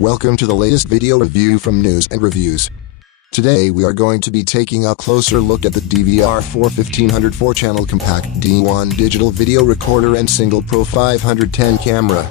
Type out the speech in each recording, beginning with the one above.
Welcome to the latest video review from News and Reviews. Today we are going to be taking a closer look at the DVR4 1500 4-channel compact D1 digital video recorder and single Pro 510 camera.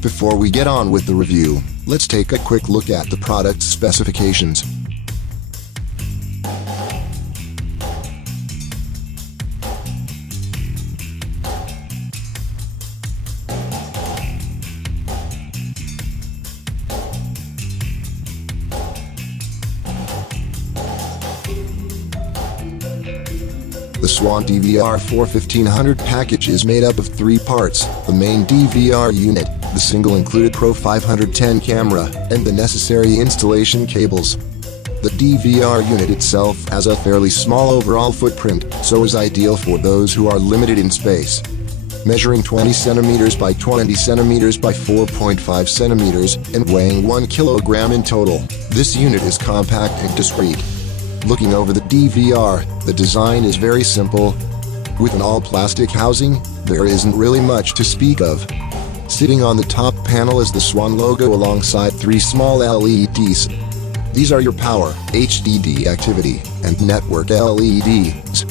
Before we get on with the review, let's take a quick look at the product specifications. The Swann DVR4 1500 package is made up of 3 parts: the main DVR unit, the single included Pro 510 camera, and the necessary installation cables. The DVR unit itself has a fairly small overall footprint, so is ideal for those who are limited in space. Measuring 20 cm by 20 cm by 4.5 cm and weighing 1 kg in total, this unit is compact and discreet. Looking over the DVR, the design is very simple. With an all-plastic housing, there isn't really much to speak of. Sitting on the top panel is the Swann logo alongside 3 small LEDs. These are your power, HDD activity, and network LEDs.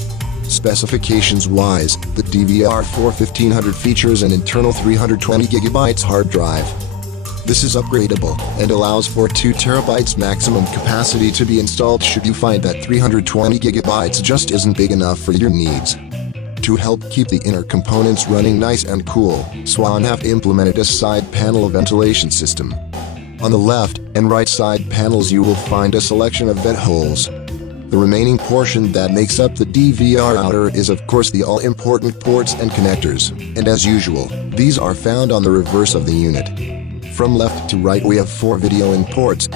Specifications-wise, the DVR4 1500 features an internal 320GB hard drive. This is upgradable and allows for 2 TB maximum capacity to be installed should you find that 320GB just isn't big enough for your needs. To help keep the inner components running nice and cool, Swann have implemented a side panel ventilation system. On the left and right side panels you will find a selection of vent holes. The remaining portion that makes up the DVR outer is of course the all-important ports and connectors, and as usual, these are found on the reverse of the unit. From left to right we have 4 video in ports.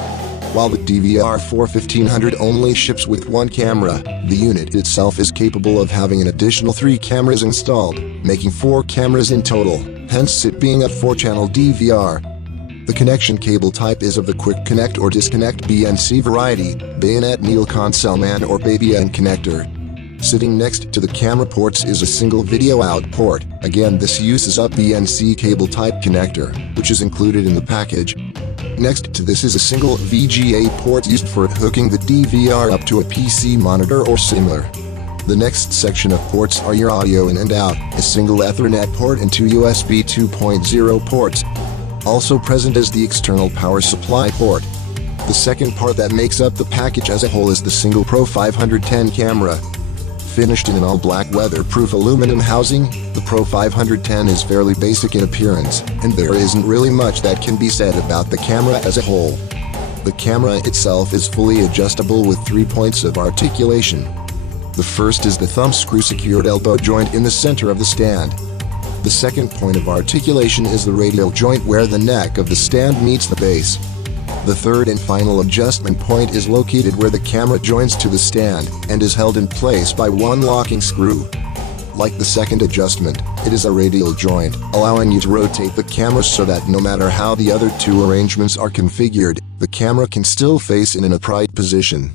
While the DVR4 1500 only ships with 1 camera, the unit itself is capable of having an additional 3 cameras installed, making 4 cameras in total, hence it being a 4-channel DVR. The connection cable type is of the quick connect or disconnect BNC variety, bayonet needle Concelman or BabyN connector. Sitting next to the camera ports is a single video out port. Again, this uses a BNC cable type connector, which is included in the package. Next to this is a single VGA port used for hooking the DVR up to a PC monitor or similar. The next section of ports are your audio in and out, a single Ethernet port and 2 USB 2.0 ports. Also present is the external power supply port. The second part that makes up the package as a whole is the single Pro 510 camera. Finished in an all-black weatherproof aluminum housing, the Pro 510 is fairly basic in appearance, and there isn't really much that can be said about the camera as a whole. The camera itself is fully adjustable with 3 points of articulation. The first is the thumb screw secured elbow joint in the center of the stand. The second point of articulation is the radial joint where the neck of the stand meets the base. The third and final adjustment point is located where the camera joins to the stand and is held in place by 1 locking screw. Like the second adjustment, it is a radial joint, allowing you to rotate the camera so that no matter how the other 2 arrangements are configured, the camera can still face in an upright position.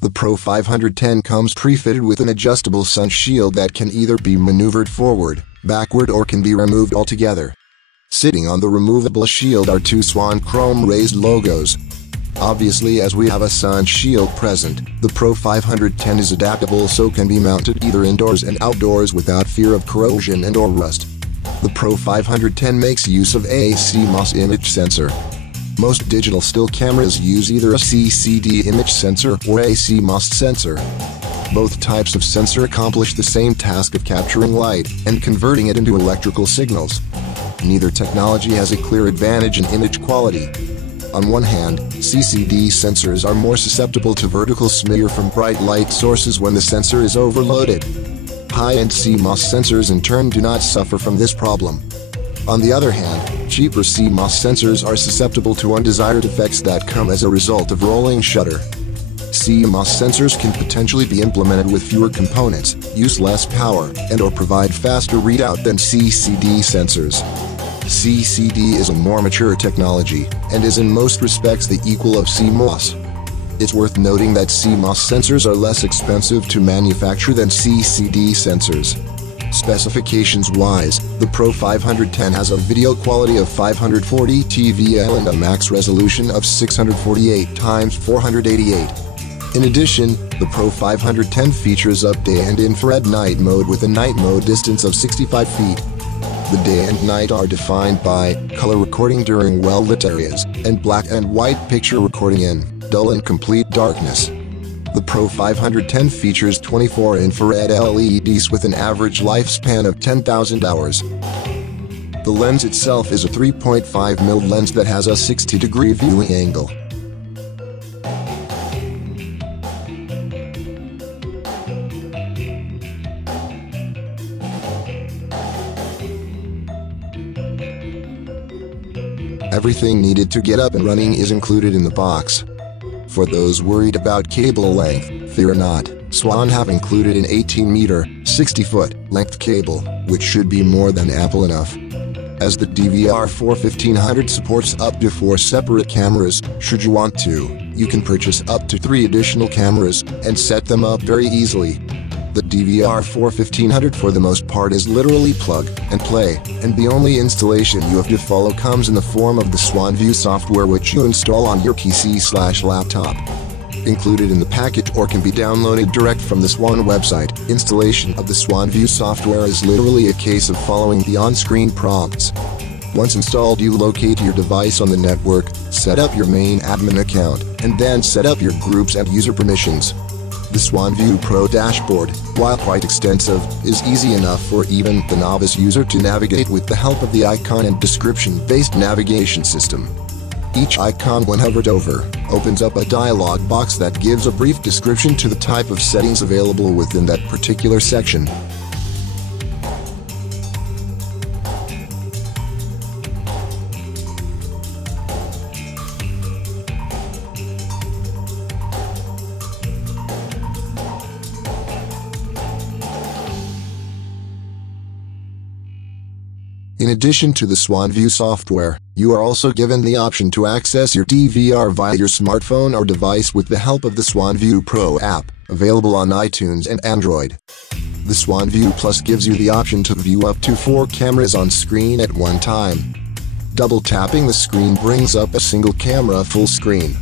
The Pro 510 comes pre-fitted with an adjustable sun shield that can either be maneuvered forward, backward or can be removed altogether. Sitting on the removable shield are 2 Swann chrome raised logos. Obviously, as we have a sun shield present, the Pro 510 is adaptable so can be mounted either indoors and outdoors without fear of corrosion and/or rust. The Pro 510 makes use of a CMOS image sensor. Most digital still cameras use either a CCD image sensor or a CMOS sensor. Both types of sensor accomplish the same task of capturing light and converting it into electrical signals. Neither technology has a clear advantage in image quality. On one hand, CCD sensors are more susceptible to vertical smear from bright light sources when the sensor is overloaded. High-end CMOS sensors in turn do not suffer from this problem. On the other hand, cheaper CMOS sensors are susceptible to undesired effects that come as a result of rolling shutter. CMOS sensors can potentially be implemented with fewer components, use less power, and/or provide faster readout than CCD sensors. CCD is a more mature technology, and is in most respects the equal of CMOS. It's worth noting that CMOS sensors are less expensive to manufacture than CCD sensors. Specifications-wise, the Pro 510 has a video quality of 540 TVL and a max resolution of 648 x 488. In addition, the Pro 510 features up day and infrared night mode with a night mode distance of 65 feet. The day and night are defined by color recording during well-lit areas, and black and white picture recording in dull and complete darkness. The Pro 510 features 24 infrared LEDs with an average lifespan of 10,000 hours. The lens itself is a 3.5mm lens that has a 60-degree viewing angle. Everything needed to get up and running is included in the box. For those worried about cable length, fear not. Swann have included an 18-meter, 60-foot length cable, which should be more than ample enough. As the DVR4 1500 supports up to 4 separate cameras, should you want to, you can purchase up to 3 additional cameras and set them up very easily. The DVR4 1500 for the most part is literally plug and play, and the only installation you have to follow comes in the form of the Swann View software, which you install on your PC/laptop. Included in the package or can be downloaded direct from the Swann website. Installation of the Swann View software is literally a case of following the on-screen prompts. Once installed, you locate your device on the network, set up your main admin account, and then set up your groups and user permissions. The Swann View Pro dashboard, while quite extensive, is easy enough for even the novice user to navigate with the help of the icon and description-based navigation system. Each icon, when hovered over, opens up a dialog box that gives a brief description to the type of settings available within that particular section. In addition to the Swann View software, you are also given the option to access your DVR via your smartphone or device with the help of the Swann View Pro app, available on iTunes and Android. The Swann View Plus gives you the option to view up to 4 cameras on screen at one time. Double tapping the screen brings up a single camera full screen.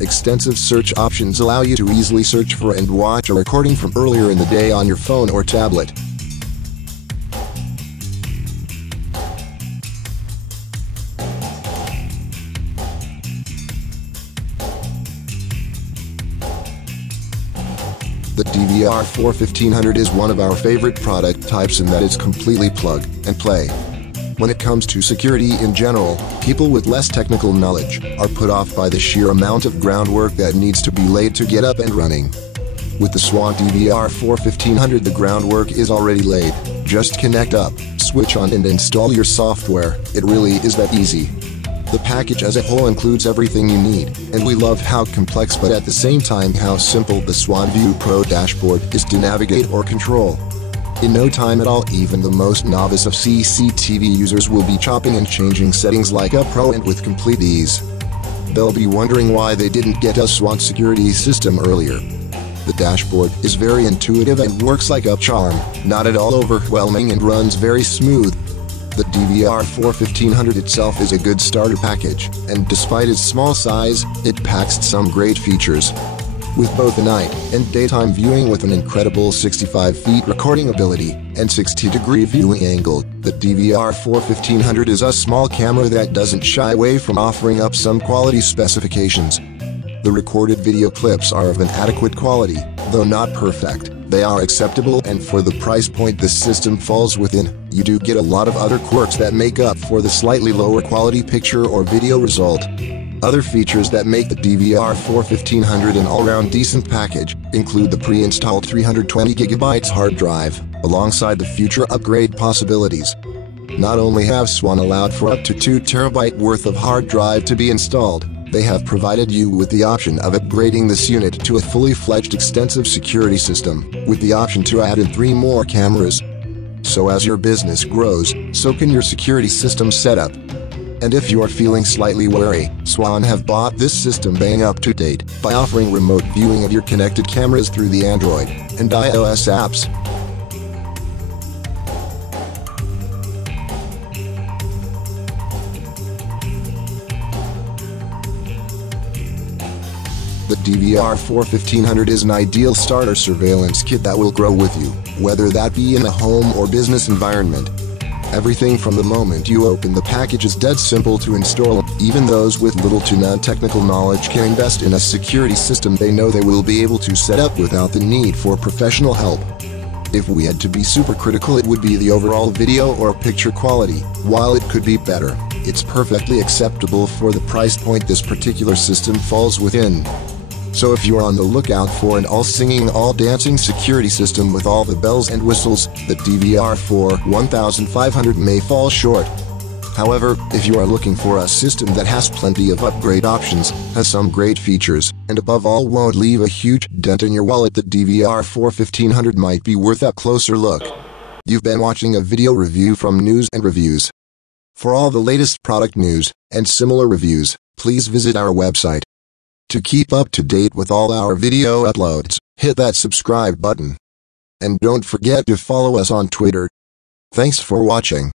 Extensive search options allow you to easily search for and watch a recording from earlier in the day on your phone or tablet. The DVR4 1500 is one of our favorite product types in that it's completely plug and play. When it comes to security in general, people with less technical knowledge are put off by the sheer amount of groundwork that needs to be laid to get up and running. With the Swann DVR4 1500, the groundwork is already laid. Just connect up, switch on and install your software. It really is that easy. The package as a whole includes everything you need, and we love how complex but at the same time how simple the Swann View Pro dashboard is to navigate or control. In no time at all, even the most novice of CCTV users will be chopping and changing settings like a pro and with complete ease. They'll be wondering why they didn't get a Swann security system earlier. The dashboard is very intuitive and works like a charm, not at all overwhelming, and runs very smooth. The DVR4 1500 itself is a good starter package, and despite its small size, it packs some great features. With both night and daytime viewing with an incredible 65 feet recording ability and 60-degree viewing angle, the DVR4 1500 is a small camera that doesn't shy away from offering up some quality specifications. The recorded video clips are of an adequate quality, though not perfect. They are acceptable, and for the price point this system falls within, you do get a lot of other quirks that make up for the slightly lower quality picture or video result. Other features that make the DVR4 1500 an all-round decent package include the pre-installed 320GB hard drive, alongside the future upgrade possibilities. Not only have Swann allowed for up to 2 TB worth of hard drive to be installed, they have provided you with the option of upgrading this unit to a fully fledged extensive security system, with the option to add in 3 more cameras. So as your business grows, so can your security system setup. And if you're feeling slightly wary, Swann have bought this system bang up to date by offering remote viewing of your connected cameras through the Android and iOS apps. The DVR4 1500 is an ideal starter surveillance kit that will grow with you, whether that be in a home or business environment. Everything from the moment you open the package is dead simple to install. Even those with little to none technical knowledge can invest in a security system they know they will be able to set up without the need for professional help. If we had to be super critical, it would be the overall video or picture quality. While it could be better, it's perfectly acceptable for the price point this particular system falls within. So if you're on the lookout for an all-singing, all-dancing security system with all the bells and whistles, the DVR4 1500 may fall short. However, if you are looking for a system that has plenty of upgrade options, has some great features, and above all won't leave a huge dent in your wallet, the DVR4 1500 might be worth a closer look. You've been watching a video review from News and Reviews. For all the latest product news and similar reviews, please visit our website. To keep up to date with all our video uploads, hit that subscribe button. And don't forget to follow us on Twitter. Thanks for watching.